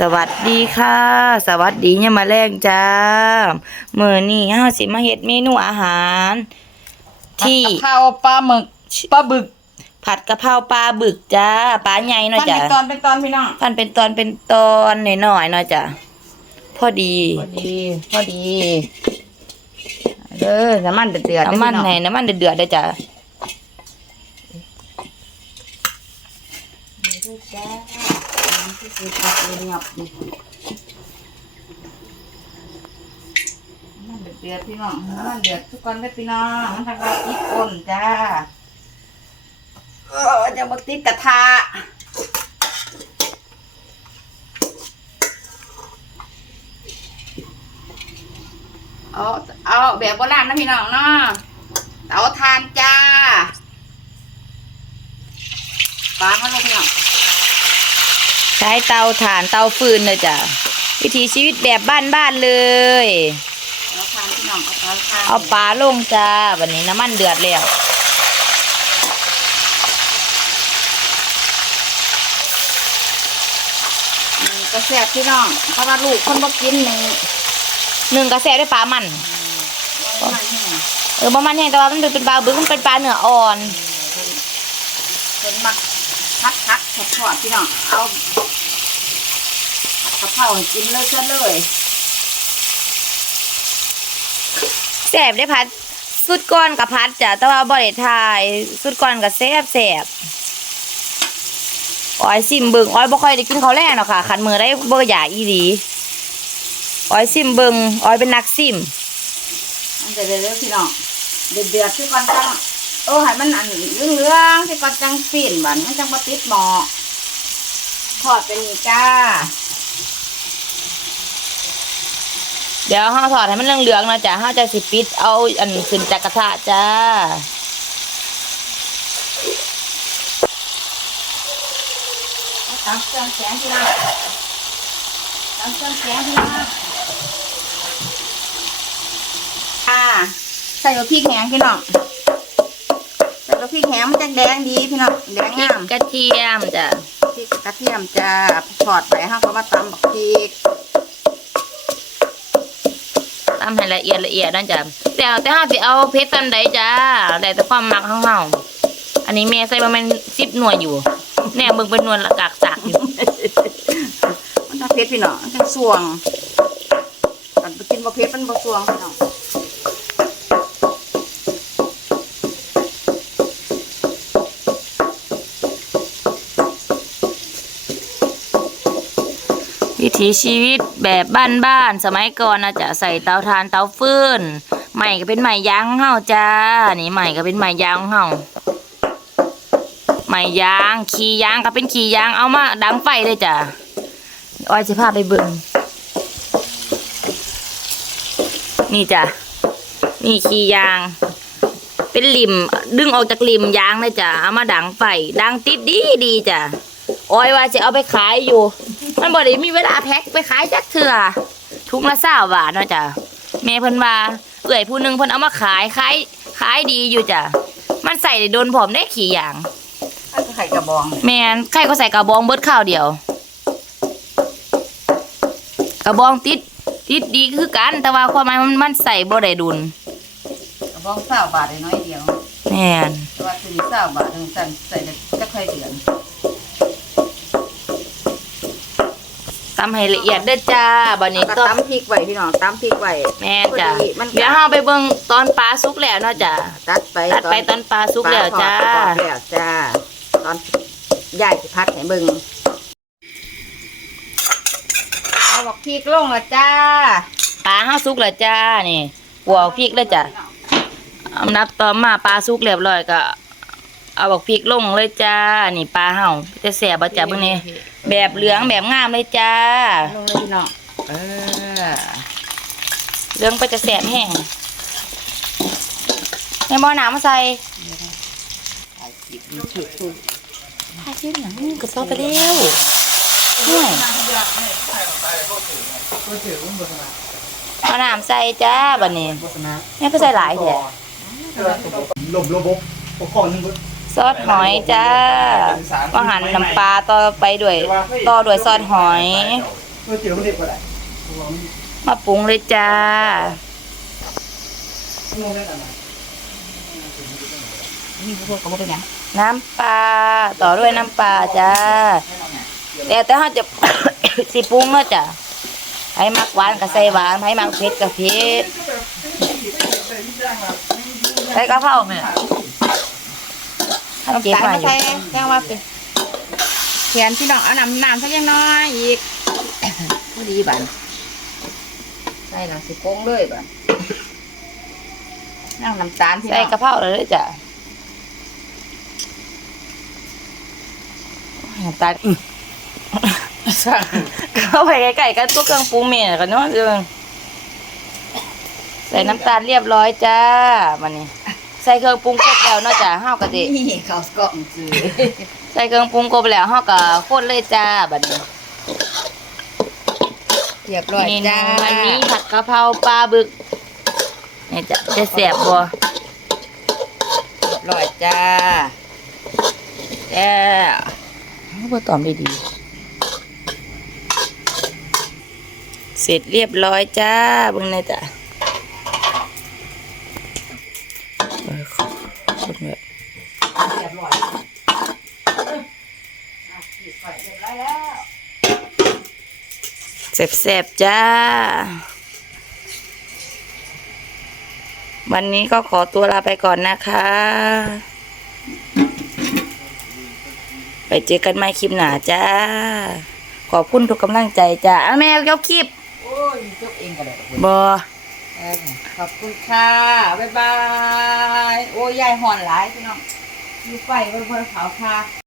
สวัสดีค่ะ สวัสดีเนี่ยามมาแรงจ้ามื้อนี้เฮาสิมาเฮ็ดเมนูอาหาร ที่ผัดกะเพราปลาหมึกปลาบึก ผัดกะเพราปลาบึกจ้าปลาใหญ่เนาะมันจ้ะเป็นตอนเป็นตอนพี่น้องพันเป็นตอนเป็นตอนหน่อยๆเนาะจ้ะพอดีพอดีพอดีเด้อน้ำมันเดือดเดือดน้ำมันให้น้ำมันเดือดๆเด้อจ้ะ น้ำมันเดือดเดือดพี่น้องน้ำมันเดือดทุกคนได้พี่น้องมันทำเราอีกคนจ้าเออจะบักติดกระทะเอาเอาแบบโบราณนะพี่น้องเนาะเตาทานจ้าปลาเขาลงพี่น้อง ช้เตาถ่านเตาฟืนเด้อจ้ะวิถีชีวิตแบบบ้านๆเลยเอาทานพี่น้องเอาปลาทานเอาปลาลงจ้าวันนี้น้ำมันเดือดแล้วอืมก็แซ่บพี่น้องเพราะว่าลูกคนบ่กินหนึ่งหนึ่งกระแสด้วยปลามันมันแห้งเออประมาณนี้แต่ว่ามันเป็นปลาบึกมันเป็นปลาเนื้ออ่อนเป็นมัก พัดพัดทอดทอดพี่น้องเอาผัดกะเพราให้กินเลยซะเลยแสบได้พัดสุดก้อนกับพัดจ้ะแต่ว่าบ่ได้ทาย สุดก้อนกับแสบแสบอ้อยซิมเบิงอ้อยบ่ค่อยได้กินข้าวแรงหรอกค่ะขันมือได้บ่อยากอีหลีอ้อยซิมเบิงอ้อยเป็นนักซิมมันจะเดือดๆพี่น้องเดือดเดือดที่ก่อนจัง เออให้มันอันเรื่องเรื่องๆที่ก่อนจังปีนบันมันจังมาติดหมอทอดเป็นนี่จ้า เดี๋ยวเฮาทอดให้มันเหลืองๆนะจ้ะเฮาจะสิปิดเอาอันขึ้นจากกระทะจ้าตำเครื่องแกงพี่น้องตำเครื่องแกงพี่น้องอ่า ใส่กระพริกแห้งพี่น้อง ใส่กระพริกแห้งมันจะแดงดีพี่น้องแดงพริงากมกระเทียมจ้ะพริกกระเทียมจ้าทอดไปห้าก็มาตำบักพริกตำให้ละเอียดละเอียดนั่นจ้ะแต่แต่เฮาสิเอาเพชรตอนใดจ้าแต่แต่ความมักของเฮาอันนี้แม่ใส่ประมาณ10หน่วยอยู่ แน่เบิ่งเป็นหน่วยละกากสากอยู่มันต้องเผ็ดพี่น้องมันต้องสวงกันไปกินบะเผ็ดมันบะสวงพี่น้อง ถีชีวิตแบบบ้านๆสมัยก่อนนะจะใส่เตาถ่านเตาฟืนใหม่ก็เป็นใหม่ยางของเฮาจ้า นี่ใหม่ก็เป็นใหม่ยางของเฮาใหม่ยาง ขี่ยางก็เป็นขี่ยางเอามาดังไฟเลยจ้ะอ้อยจะพาไปเบิ่งนี่จ้ะนี่ขี่ยาง เป็นลิมดึงออกจากลิมยางเลยจ้ะเอามาดังไฟดังติดดีดีจ้ะอ้อยว่าจะเอาไปขายอยู่ มันบ่ได้มีเวลาแพ็คไปขายจักเทื่อทุกละสาวบาทเนาะจ้ะแม่เพิ่นว่าเอื่อยผู้หนึงเพิ่นเอามาขายขายขายดีอยู่จ้ะมันใส่ได้โดนผอมได้ขี่อย่างถ้าก็ไข่กระบองแม่นใครก็ใส่กระบองเบิดข้าวเดียว กระบองติดติดดีคือกัน แต่ว่าความหมายมันมันใส่บ่ได้ดุลกระบองเศร้าบาทได้น้อยเดียวแม่นแต่ว่าคือเศร้าบาทหนึ่งสั่นใส่ได้จะค่อยเดือน ตำให้ละเอียดเด้อจ้าบัดนี้ก็ก็ตำพริกไว้พี่น้องตำพริกไว้แม่นจ้ะพอดีมันเดี๋ยวเฮาไปเบิ่งตอนปลาสุกแล้วเนาะจ้ะ ตัดไปตัดไปตอนปลาสุกแล้วจ้า ปลทอดแล้วจ้า ตอนย่ายสิพัดให้เบิ่งเอาบอกพริกลงแล้วจ้าปลาเฮาสุกแล้วจ้านี่กัวพริกแล้วจ้ะอำนับต่อมาปลาสุกเรียบร้อยก็ เอาบักพริกลงเลยจ้า นี่ปลาเฮาจะแสบบ่จ้ะเบิ่งนี่แบบเหลืองแบบงามเลยจ้า ลงเลยพี่น้องเออเหลืองไปจะแสบแห้งในหม้อน้ำมาใส่ถ้าชิ้นหนังก็ซอไปแล้วห่วยเอาน้ำใส่จ้าบัดนี้แม่ก็ใส่หลายแท้ ลมระบบปกครองนึงเบิด ซอสหอยจ้าว่าหันน้ำปลาต่อไปด้วยต่อด้วยซอสหอยเก๋วยเตี๋ยวมันเด็กกว่าได้เพราะว่ามันมาปรุงเลยจ้างงได้กันไหนนี่พวกก็บ่เป็นหยังน้ำปลาต่อด้วยน้ำปลาจ้าแล้วแต่เขาจะ สิปรุงเนาะจ้ะให้มักหวานก็ใส่หวานให้มักเผ็ดก็เผ็ดใส่กะเพราแม่ถ้าเจ็บ น้ำตาลมามาอยู่ใส่แจ้งว่าเป็นเขียนพี่น้องเอาน้ำน้ำสักยังน้อยอีกพอดีบันใส่น้ำสิโป้งเลยบันนั่งน้ำตาลพี่ใส่น้องกะเพราเลยเด้อจ้ะน้ำตาลเข้าไปใกล้ๆกันตัวเครื่องปรุงเมียกันเนาะเรื่องใส่น้ำตาลเรียบร้อยจ้ามันนี่ ใส่เครื่องปรุงครบแล้วเนาะจ้ะห้าวกะตินี่เขาวกล่องซื้อใส่เครื่องปรุงครบแล้วห้าวกะโคตรเลยจ้าบัดนี้เรียบร้อยเมนูจ้าวันนี้ผัดกะเพราปลาบึกเนี่ยจะจะแสบบ่เรียบร้อยจ้าแย่บ่ตอบดีดีเสร็จเรียบร้อยจ้าเบิ่งหน่อยจ้ะเออขอบคุณแบบ เรียบร้อยอะปิดไฟเรียบร้อยแล้ว แสบๆจ้า วันนี้ก็ขอตัวลาไปก่อนนะคะ ไปเจอกันใหม่คลิปหน้าจ้า ขอบคุณทุกกำลังใจจ้าอะแม่ยกคลิปโอ้ยยกเองก็ได้บอเออขอบคุณค่ะ บ๊ายบาย โอ้ยยายหอนหลายพี่น้องมีไฟบนบนเขาค่ะ